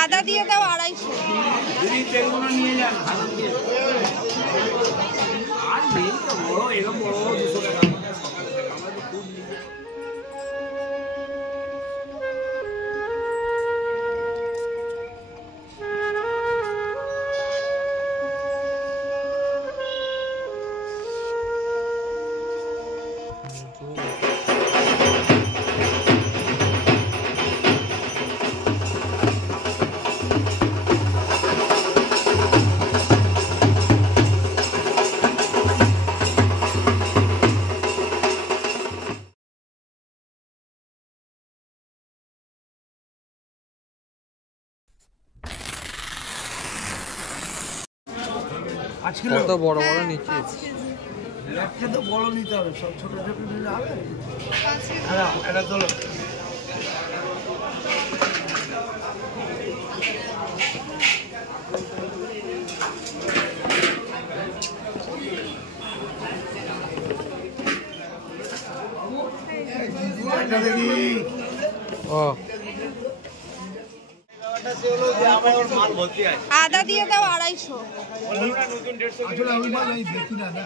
আদা দিয়ে দাও 250। কত বড় বড় নিচে একটা তো বড় নিতে হবে, সব ছোট ছোট নিলে হবে। এটা তোলো। দেখি ও আদা দিয়ে দাও 250। আসলে আমি মাল আমি দেখি না না,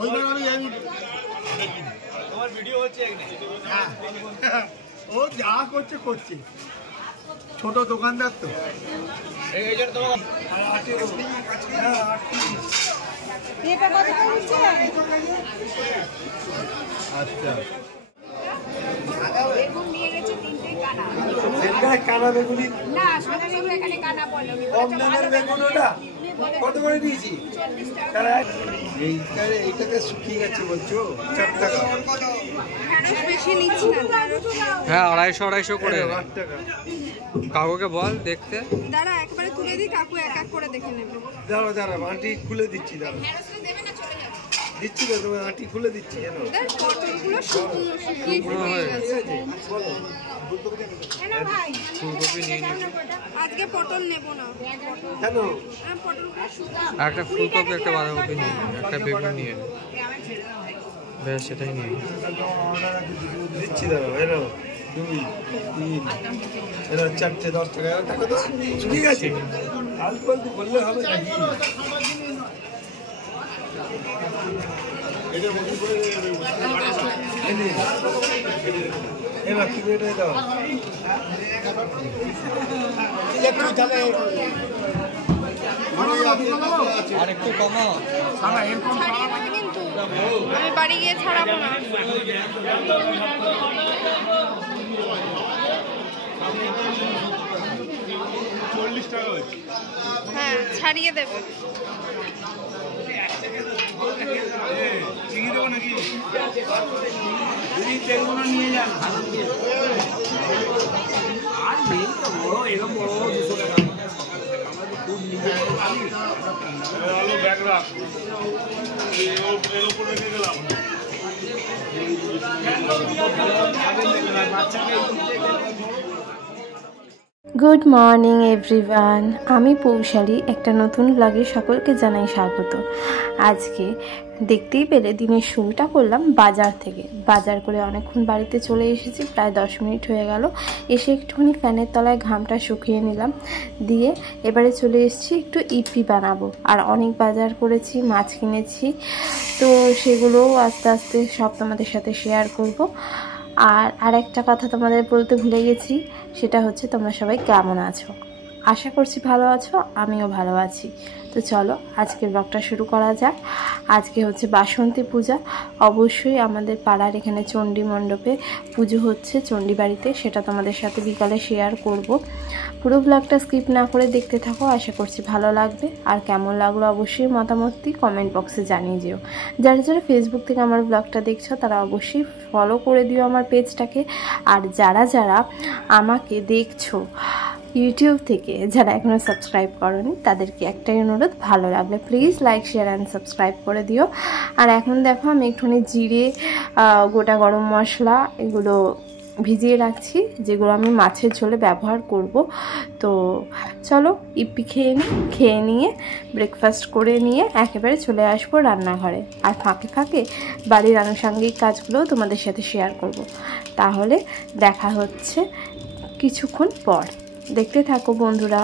ওইবার আমি তোমার ভিডিও হচ্ছে ও যা করছে করছে, ছোট দোকানদার তো। এই যে তোমার এটা কত হচ্ছে? আচ্ছা বেগুন নিয়ে গেছে 3টে কানা। কানা বেগুনি না সাদা বেগুন এখানে কানা বলে। কম দামের বেগুন ওটা কত করে দিয়েছি? 40 টাকা। এইটাতে শুকিয়ে গেছে বলছো 4 টাকা। ঢেঁড়স বেশি নিচ্ছি না। হ্যাঁ 250 করে 8 টাকা। কাকুকে বল দেখতে। দাঁড়া একবারে তুলে দিই, কাকু এক এক করে দেখে নেবে। দাঁড়াও দাঁড়াও, আঁটি খুলে দিচ্ছি, দাঁড়াও ঢেঁড়সটা দেবে না চলে যাবে। দিচ্ছি তো, তোমার আঁটি খুলে দিচ্ছি কেন? দেখ পটলগুলো শুকিয়ে গেছে। বলো কেন ভাই? ফুলকপি নিয়ে নি। আজকে পটল নেব না। কেন? পটলগুলো শুকিয়ে আর একটা ফুলকপি একটা বাঁধাকপি নিয়ে নি, একটা বেগুন নিয়ে নি। বেশ সেটাই নিয়ে নি। দিচ্ছি, দাঁড়াও। এলো 2 3 এলো 4টে 10 টাকা। টাকা তো ঠিক আছে, আলতু আলতু বললে হবে নাকি? এবার তুমি এটা দাও আর একটু কমাও। ছাড়িয়ে দেবে কিন্তু, আমি বাড়ি গিয়ে ছাড়াবো না। হ্যাঁ ছাড়িয়ে দেবে। নিয়ে যান আর নেই তো বড় এরকম বড় 200 টাকা। আলো ব্যাগ রাখ, এর উপরে রেখে গেলাম। গুড মর্নিং এভরিওয়ান, আমি পৌশালী একটা নতুন ব্লগে সকলকে জানাই স্বাগত। আজকে দেখতেই পেলে দিনের শুরুটা করলাম বাজার থেকে। বাজার করে অনেকক্ষণ বাড়িতে চলে এসেছি, প্রায় 10 মিনিট হয়ে গেল। এসে একটুখানি ফ্যানের তলায় ঘামটা শুকিয়ে নিলাম, দিয়ে এবারে চলে এসেছি একটু ইপি বানাবো। আর অনেক বাজার করেছি, মাছ কিনেছি, তো সেগুলোও আস্তে আস্তে সব তোমাদের সাথে শেয়ার করব। আর একটা কথা তোমাদের বলতে ভুলে গেছি, সেটা হচ্ছে তোমরা সবাই কেমন আছো। আশা করছি ভালো আছো, আমিও ভালো আছি। তো চলো আজকের ব্লগটা শুরু করা যাক। আজকে হচ্ছে বাসন্তী পূজা। অবশ্যই আমাদের পাড়ার এখানে চণ্ডী মণ্ডপে পুজো হচ্ছে, চণ্ডী বাড়িতে, সেটা তোমাদের সাথে বিকালে শেয়ার করব। পুরো ব্লগটা স্কিপ না করে দেখতে থাকো, আশা করছি ভালো লাগবে। আর কেমন লাগলো অবশ্যই মতামতটি কমেন্ট বক্সে জানিয়ে দিও। যারা যারা ফেসবুক থেকে আমার ব্লগটা দেখছো তারা অবশ্যই ফলো করে দিও আমার পেজটাকে। আর যারা যারা আমাকে দেখছো ইউটিউব থেকে, যারা এখনও সাবস্ক্রাইব করোনি, তাদেরকে একটাই অনুরোধ, ভালো লাগলে please like share and subscribe করে দিও। আর এখন দেখো আমি একটুখানি জিরে, গোটা গরম মশলা এগুলো ভিজিয়ে রাখছি, যেগুলো আমি মাছের ঝোলে ব্যবহার করব। তো চলো ইপি খেয়ে নিয়ে ব্রেকফাস্ট করে নিয়ে একেবারে চলে আসবো রান্নাঘরে। আর ফাঁকে ফাঁকে বাড়ির আনুষঙ্গিক কাজগুলোও তোমাদের সাথে শেয়ার করব। তাহলে দেখা হচ্ছে কিছুক্ষণ পর। দেখতে থাকো বন্ধুরা।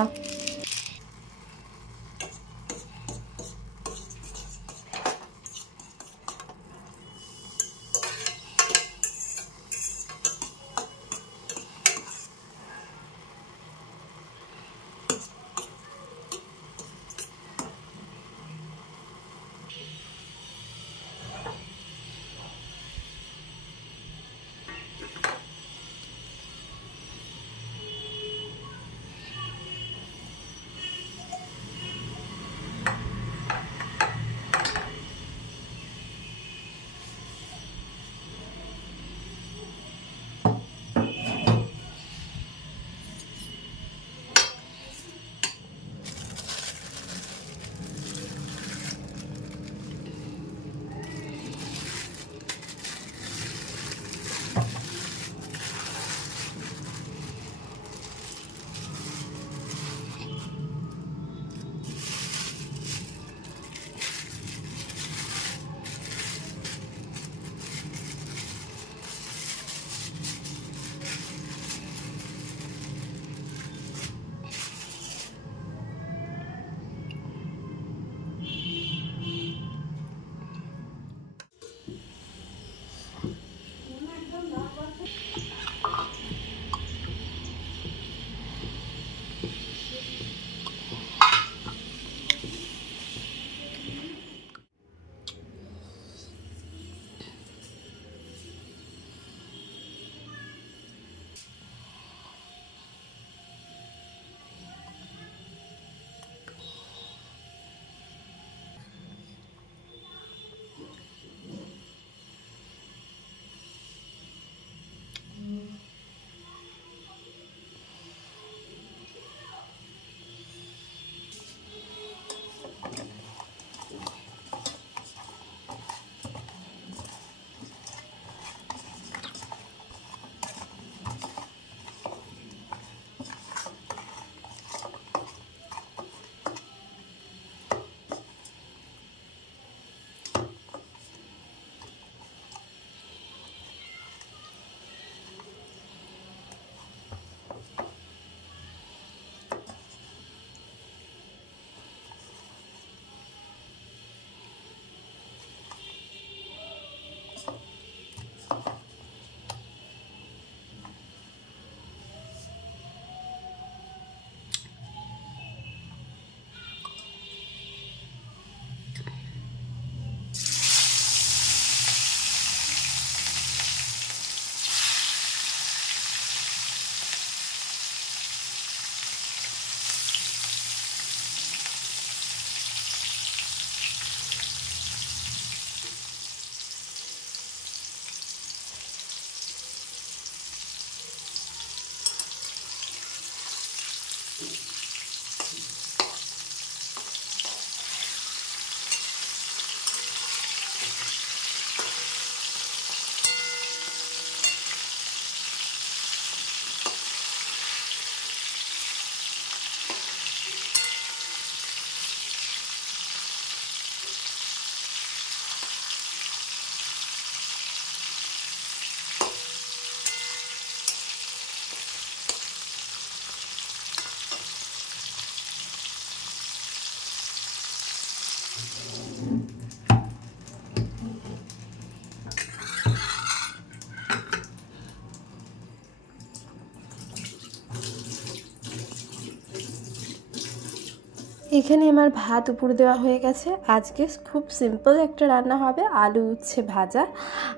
এখানে আমার ভাত উপর দেওয়া হয়ে গেছে। আজকে খুব সিম্পল একটা রান্না হবে, আলু উচ্ছে ভাজা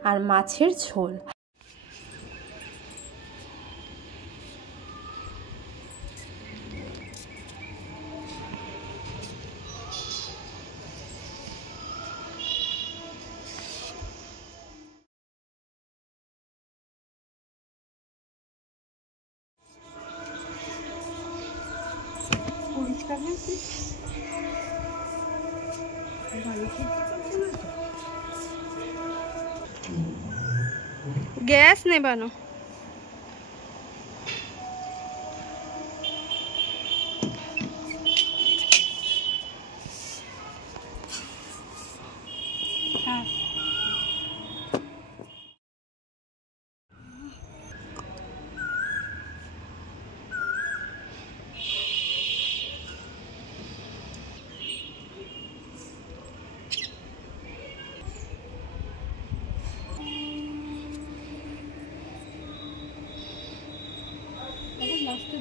আর মাছের ঝোল। গ্যাস নেবানো।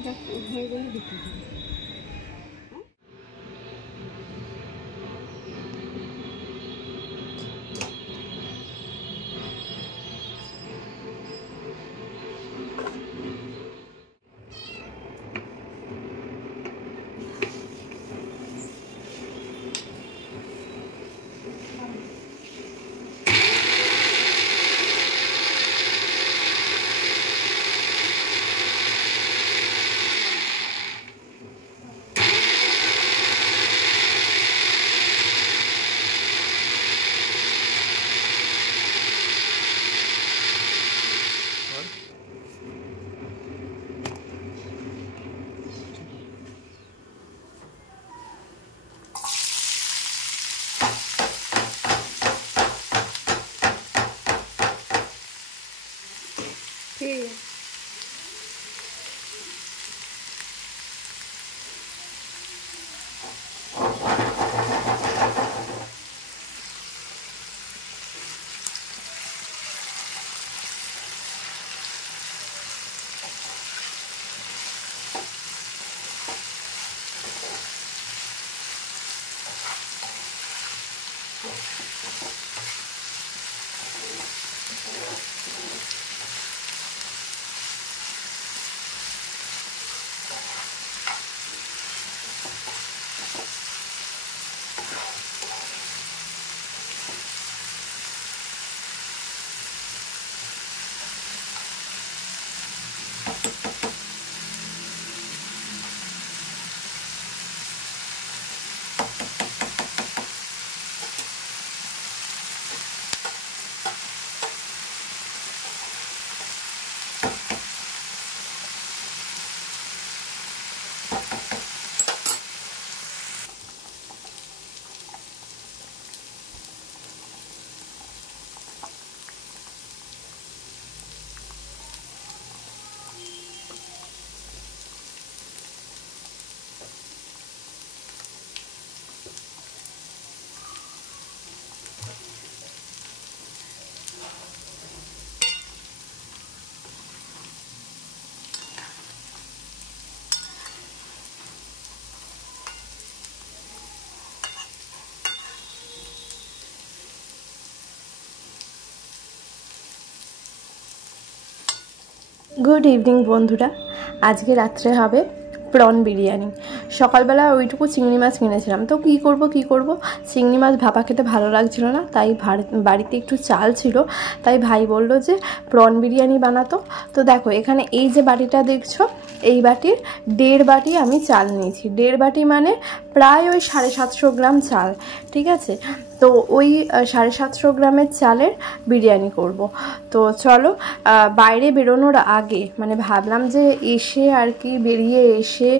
হয়ে গেলে বিক্রি করি। গুড ইভিনিং বন্ধুরা, আজকে রাত্রে হবে প্রন বিরিয়ানি। সকালবেলা ওইটুকু চিংড়ি মাছ কিনেছিলাম, তো কী করব চিংড়ি মাছ ভাপা খেতে ভালো লাগছিল না, তাই বাড়িতে একটু চাল ছিল, তাই ভাই বলল যে প্রন বিরিয়ানি বানাতো। তো দেখো এখানে এই যে বাটিটা দেখছো, এই বাটির 1.5 বাটি আমি চাল নিয়েছি। 1.5 বাটি মানে প্রায় ওই 750 গ্রাম চাল, ঠিক আছে। তো ওই 750 গ্রামের চালের বিরিয়ানি করব। তো চলো, বাইরে বেরোনোর আগে মানে ভাবলাম যে এসে আর কি বেরিয়ে এসে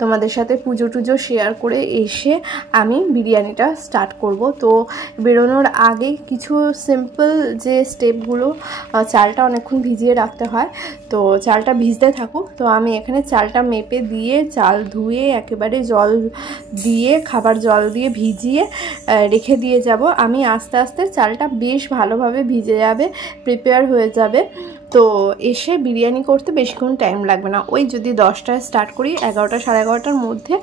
তোমাদের সাথে পুজো টুজো শেয়ার করে এসে আমি বিরিয়ানিটা স্টার্ট করব। তো বেরোনোর আগে কিছু সিম্পল যে স্টেপগুলো, চালটা অনেকক্ষণ ভিজিয়ে রাখতে হয়, তো চালটা ভিজতে থাকুক। তো আমি এখানে চালটা মেপে দিয়ে, চাল ধুয়ে একেবারে জল দিয়ে, খাবার জল দিয়ে ভিজিয়ে রেখে দিয়ে যাব। আমি আস্তে আস্তে চালটা বেশ ভালোভাবে ভিজে যাবে, প্রিপেয়ার হয়ে যাবে। তো এসে বিরিয়ানি করতে বেশিক্ষণ টাইম লাগবে না, ওই যদি 10টায় স্টার্ট করি 11টা সাড়ে 11টার মধ্যে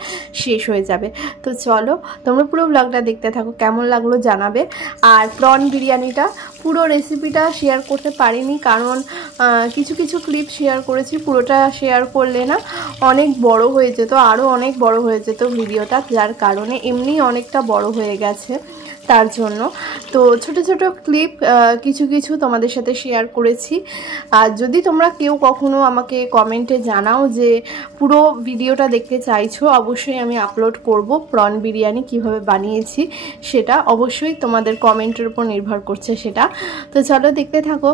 শেষ হয়ে যাবে। তো চলো তোমরা পুরো ব্লগটা দেখতে থাকো, কেমন লাগলো জানাবে। আর প্রন বিরিয়ানিটা পুরো রেসিপিটা শেয়ার করতে পারিনি, কারণ কিছু কিছু ক্লিপ শেয়ার করেছি, পুরোটা শেয়ার করলে না অনেক বড় হয়ে যেত, আরও অনেক বড় হয়ে যেত ভিডিওটা, যার কারণে এমনি অনেকটা বড় হয়ে গেছে তার জন্য। তো ছোট ছোট ক্লিপ কিছু কিছু তোমাদের সাথে শেয়ার করেছি। আর যদি তোমরা কেউ কখনো আমাকে কমেন্টে জানাও যে পুরো ভিডিওটা দেখতে চাইছো, অবশ্যই আমি আপলোড করব প্রন বিরিয়ানি কিভাবে বানিয়েছি, সেটা অবশ্যই তোমাদের কমেন্টের উপর নির্ভর করছে সেটা। তো চলো দেখতে থাকো।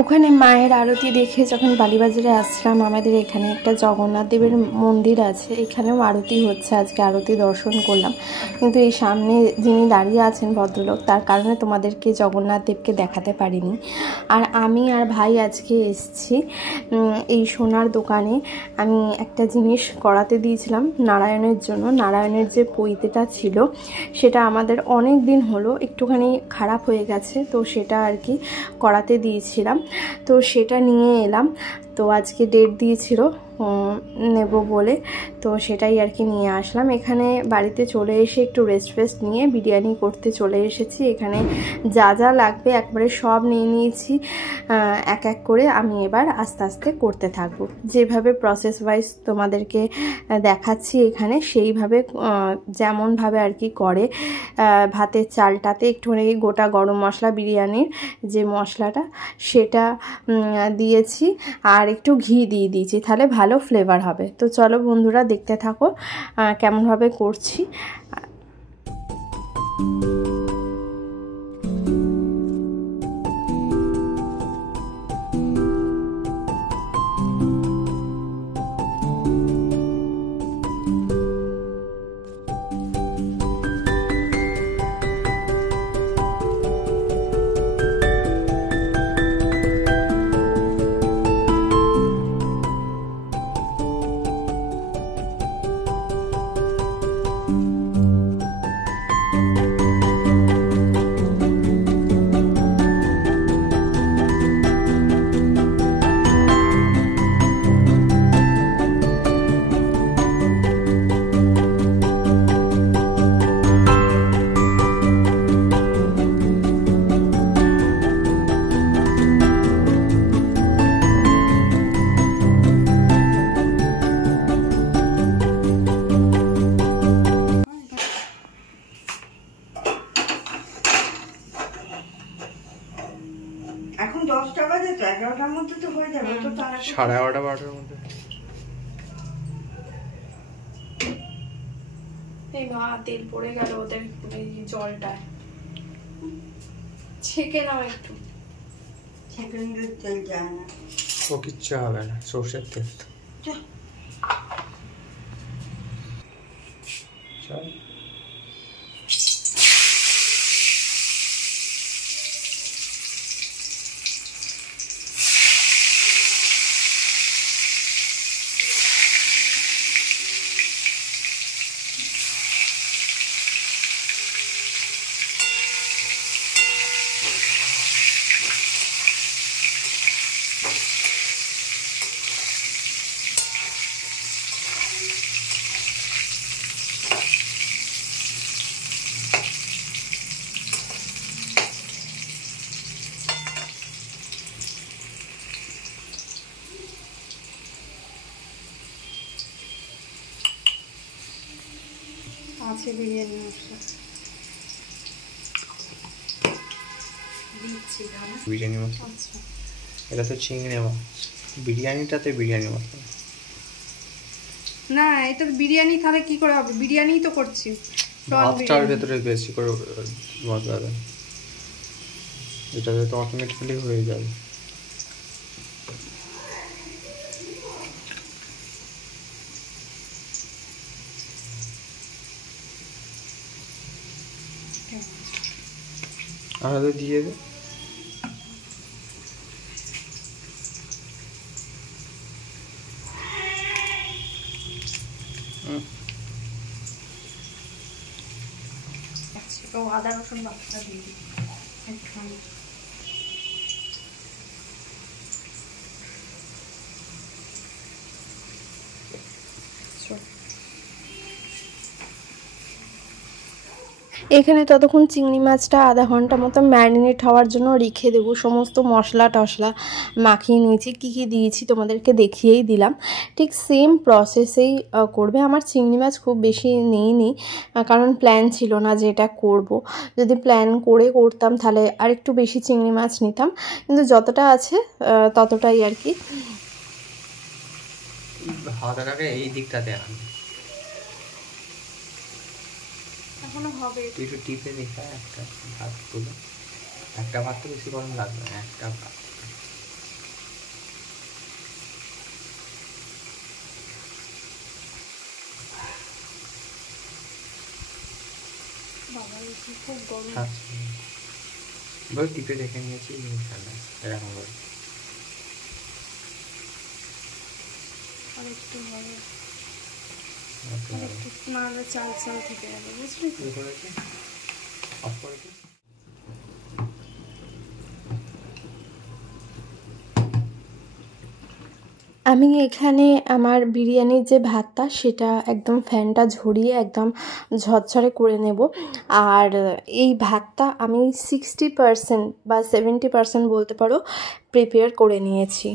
ওখানে মায়ের আরতি দেখে যখন বালিবাজারে আসলাম, আমাদের এখানে একটা জগন্নাথ দেবের মন্দির আছে, এখানেও আরতি হচ্ছে। আজকে আরতি দর্শন করলাম, কিন্তু এই সামনে যিনি দাঁড়িয়ে আছেন ভদ্রলোক, তার কারণে তোমাদেরকে জগন্নাথ দেবকে দেখাতে পারিনি। আর আমি আর ভাই আজকে এসেছি এই সোনার দোকানে। আমি একটা জিনিস করাতে দিয়েছিলাম নারায়ণের জন্য। নারায়ণের যে পৈতেটা ছিল সেটা আমাদের অনেক দিন হলো একটুখানি খারাপ হয়ে গেছে, তো সেটা আর কি করাতে দিয়েছিলাম, তো সেটা নিয়ে এলাম। তো আজকে ডেট দিয়েছিল নেব বলে, তো সেটাই আর কি নিয়ে আসলাম। এখানে বাড়িতে চলে এসে একটু রেস্ট নিয়ে বিরিয়ানি করতে চলে এসেছি। এখানে যা যা লাগবে একবারে সব নিয়ে নিয়েছি এক এক করে। আমি এবার আস্তে আস্তে করতে থাকবো, যেভাবে প্রসেস ওয়াইজ তোমাদেরকে দেখাচ্ছি এখানে, সেইভাবে যেমনভাবে আর কি করে। ভাতের চালটাতে একটুখানি গোটা গরম মশলা, বিরিয়ানির যে মশলাটা সেটা দিয়েছি, আর একটু ঘি দিয়ে দিয়েছি, তাহলে ভালো ফ্লেভার হবে। তো চলো বন্ধুরা দেখতে থাকো কেমনভাবে করছি। এখন 10টা বাজে, তো 11টার মধ্যে তো হয়ে যাবে। তো তার 11:30 12টার মধ্যে। এই মা, তেল পড়ে গেল ওদের এই জলটা, ছেঁকে নাও একটু। ছেঁকে নিলে তেল যায় না। ও কিচ্ছু হবে না, সর্ষের তেল তো। চল আছে বিরিয়ানি মশলা দিচ্ছি। বিরিয়ানি মশলা, আচ্ছা, এটা তো চিংড়ি মাছ। বিরিয়ানিটাতে বিরিয়ানি মশলা না এটা বিরিয়ানি, তাহলে কি করে হবে? বিরিয়ানি তো করছি। ভাতটার ভেতরে বেশি করে মশলা দেয়, এটাতে তো অটোমেটিক্যালি হয়ে যাবে। আলাদা দিয়ে দে। ও আদা রসুন বাটাটা দিয়ে দিই একটুখানি। এখানে ততক্ষণ চিংড়ি মাছটা আধা ঘন্টা মতো ম্যারিনেট হওয়ার জন্য রেখে দেবো। সমস্ত মশলা টশলা মাখিয়ে নিয়েছি, কী কী দিয়েছি তোমাদেরকে দেখিয়েই দিলাম। ঠিক সেম প্রসেসেই করবে। আমার চিংড়ি মাছ খুব বেশি নেইনি, কারণ প্ল্যান ছিল না যে এটা করব। যদি প্ল্যান করে করতাম তাহলে আর একটু বেশি চিংড়ি মাছ নিতাম, কিন্তু যতটা আছে ততটাই আর কি। হাতটাকে এই দিকটাতে আন, এখনো হবে। তুই একটু টিপে দেখা একটা ভাত তুলে। একটা ভাত তো বেশি গরম লাগবে না, একটা ভাত। খুব গরম। বল টিপে দেখে নিয়েছি ঠান্ডা এরকম বল। আর একটু হবে, নাহলে চাল চাল থেকে যাবে, বুঝলি তো? অফ করে দিই। আমি এখানে আমার বিরিয়ানির যে ভাতটা সেটা একদম ফ্যানটা ঝরিয়ে একদম ঝরঝরে করে নেব। আর এই ভাতটা আমি 60% বা 70% বলতে পারো প্রিপেয়ার করে নিয়েছি।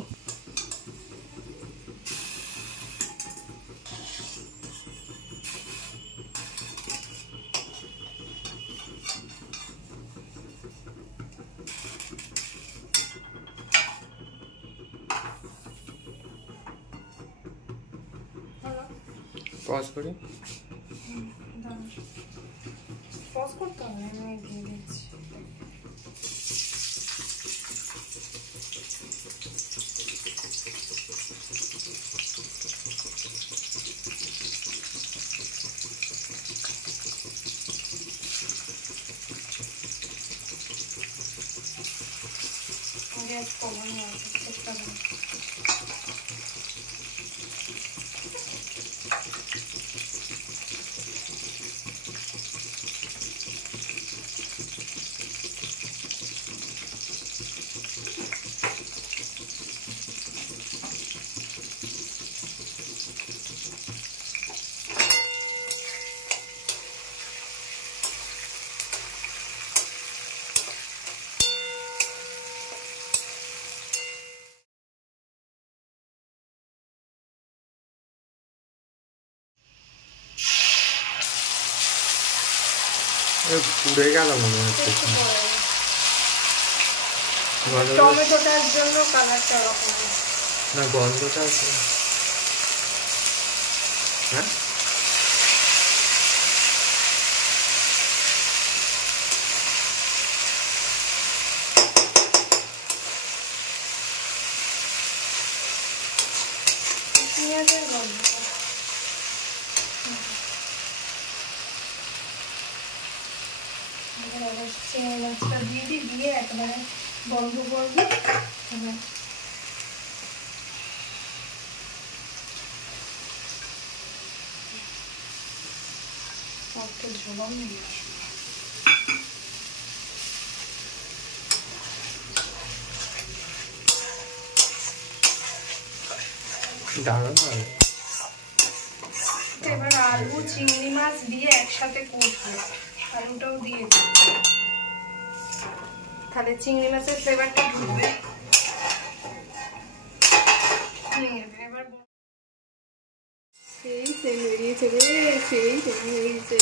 পজ করি। পজ করতে হবে, আমি দিয়ে দিচ্ছি। গ্যাস কমানো আছে, চেষ্টা করুন। পুড়ে গেল মনে হচ্ছে। টমেটোটার জন্য কালারটা ওরকম না, গন্ধটা আছে। হ্যাঁ পেঁয়াজের গন্ধ। চিংড়ি মাছটা দিয়ে দিই, দিয়ে একেবারে বন্ধ করবো। অত ঝোলম নিয়ে আসবো। দারুণ হবে। এবার আলু চিংড়ি মাছ দিয়ে একসাথে কষবো, আলুটাও দিয়ে দিই, তাহলে চিংড়ি মাছের ফ্লেভারটা ঢুকবে। এবার সেই তেল বেরিয়েছে রে, সেই তেল বেরিয়েছে।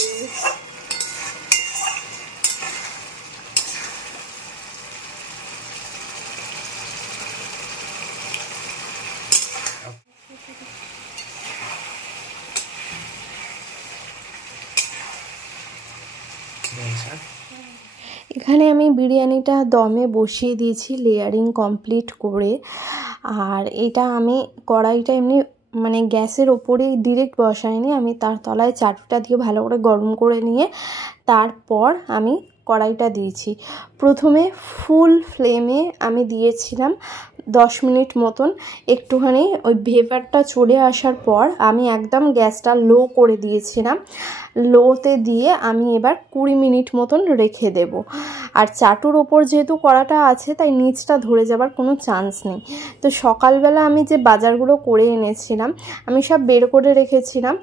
এখানে আমি বিরিয়ানিটা দমে বসিয়ে দিয়েছি লেয়ারিং কমপ্লিট করে। আর এটা আমি কড়াইটা এমনি মানে গ্যাসের ওপরেই ডিরেক্ট বসাইনি, আমি তার তলায় চাটুটা দিয়ে ভালো করে গরম করে নিয়ে তারপর আমি কড়াইটা দিয়েছি। প্রথমে ফুল ফ্লেমে আমি দিয়েছিলাম 10 মিনিট মতন। একটুখানি ওই ভেপারটা চলে আসার পর আমি একদম গ্যাসটা লো করে দিয়েছিলাম। লোতে দিয়ে আমি এবার 20 মিনিট মতন রেখে দেব। আর চাটুর ওপর যেহেতু কড়াটা আছে তাই নিচটা ধরে যাবার কোনো চান্স নেই। তো সকালবেলা আমি যে বাজারগুলো করে এনেছিলাম আমি সব বের করে রেখেছিলাম,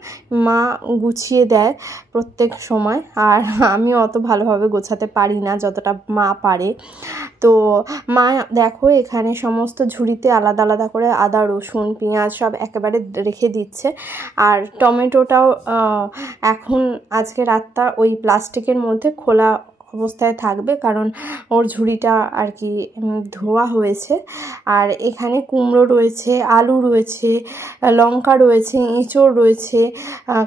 মা গুছিয়ে দেয় প্রত্যেক সময়, আর আমি অত ভালোভাবে গোছাতে পারি না যতটা মা পারে। তো মা দেখো এখানে সমস্ত ঝুড়িতে আলাদা আলাদা করে আদা রসুন পেঁয়াজ সব একেবারে রেখে দিচ্ছে। আর টমেটোটাও এখন আজকে রাতটা ওই প্লাস্টিকের মধ্যে খোলা অবস্থায় থাকবে, কারণ ওর ঝুড়িটা আর কি ধোয়া হয়েছে। আর এখানে কুমড়ো রয়েছে, আলু রয়েছে, লঙ্কা রয়েছে, এঁচড় রয়েছে,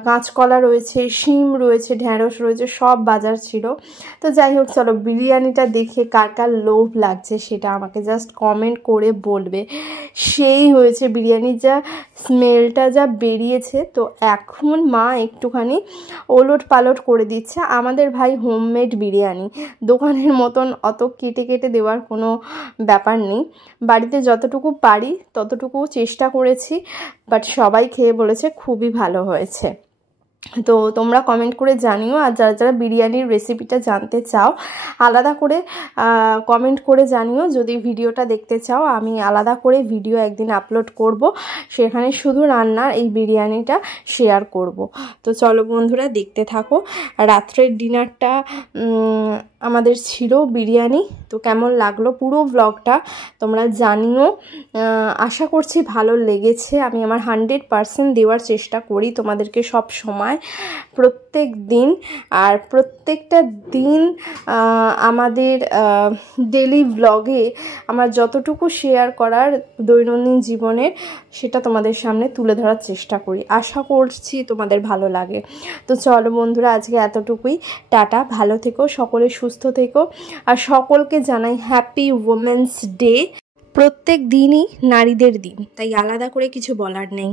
কাঁচকলা রয়েছে, শিম রয়েছে, ঢ্যাঁড়স রয়েছে, সব বাজার ছিল। তো যাই হোক, চলো বিরিয়ানিটা দেখে কার কার লোভ লাগছে সেটা আমাকে জাস্ট কমেন্ট করে বলবে। সেই হয়েছে বিরিয়ানির যা স্মেলটা যা বেরিয়েছে। তো এখন মা একটুখানি ওলট পালট করে দিচ্ছে। আমাদের ভাই হোমমেড বিরিয়ানি, দোকানের মতন অত কেটে কেটে দেওয়ার কোনো ব্যাপার নেই। বাড়িতে যতটুকু পারি ততটুকু চেষ্টা করেছি, বাট সবাই খেয়ে বলেছে খুবই ভালো হয়েছে। তো তোমরা কমেন্ট করে জানিও, আর যারা যারা বিরিয়ানির রেসিপিটা জানতে চাও আলাদা করে কমেন্ট করে জানিও। যদি ভিডিওটা দেখতে চাও আমি আলাদা করে ভিডিও একদিন আপলোড করব, সেখানে শুধু রান্নার এই বিরিয়ানিটা শেয়ার করব। তো চলো বন্ধুরা দেখতে থাকো। রাত্রের ডিনারটা আমাদের ছিল বিরিয়ানি। তো কেমন লাগলো পুরো ব্লগটা তোমরা জানিও। আশা করছি ভালো লেগেছে। আমি আমার 100% দেওয়ার চেষ্টা করি তোমাদেরকে সব সময়, প্রত্যেক দিন। আর প্রত্যেকটা দিন আমাদের ডেলি ব্লগে আমার যতটুকু শেয়ার করার দৈনন্দিন জীবনের, সেটা তোমাদের সামনে তুলে ধরার চেষ্টা করি। আশা করছি তোমাদের ভালো লাগে। তো চলো বন্ধুরা, আজকে এতটুকুই। টাটা, ভালো থেকো, সকলে সুস্থ থেকো, আর সকলকে জানাই হ্যাপি উইমেন্স ডে। প্রত্যেক দিনই নারীদের দিন, তাই আলাদা করে কিছু বলার নেই।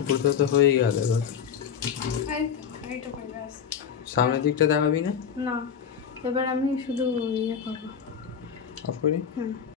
উপরটা তো হয়েই গেল, এবার এইটুকু ব্যাস। সামনের দিকটা দেখাবি না? না, এবার আমি শুধু ইয়ে করবো। অফ করি। হুম।